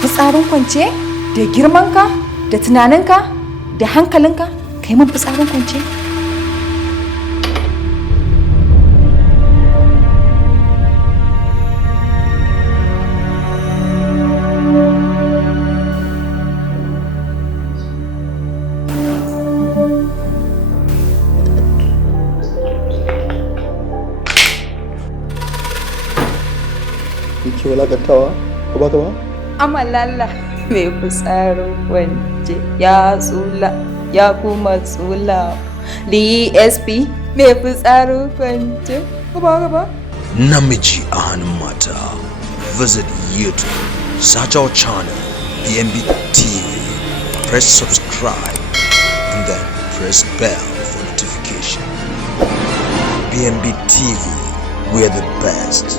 Fitsarin kwance da girmanka da tunaninka da hankalinka kai min fitsarin kwance. Ke walakantawa ko baka ba? Amalalla mai fitsarin kwance ya tsula ya kuma tsula. DSP mai fitsarin kwance ko ba? Namiji a hannun mata. Visit YouTube, search our channel BNB TV, press subscribe and then press bell for notification. BNB TV, we're the best.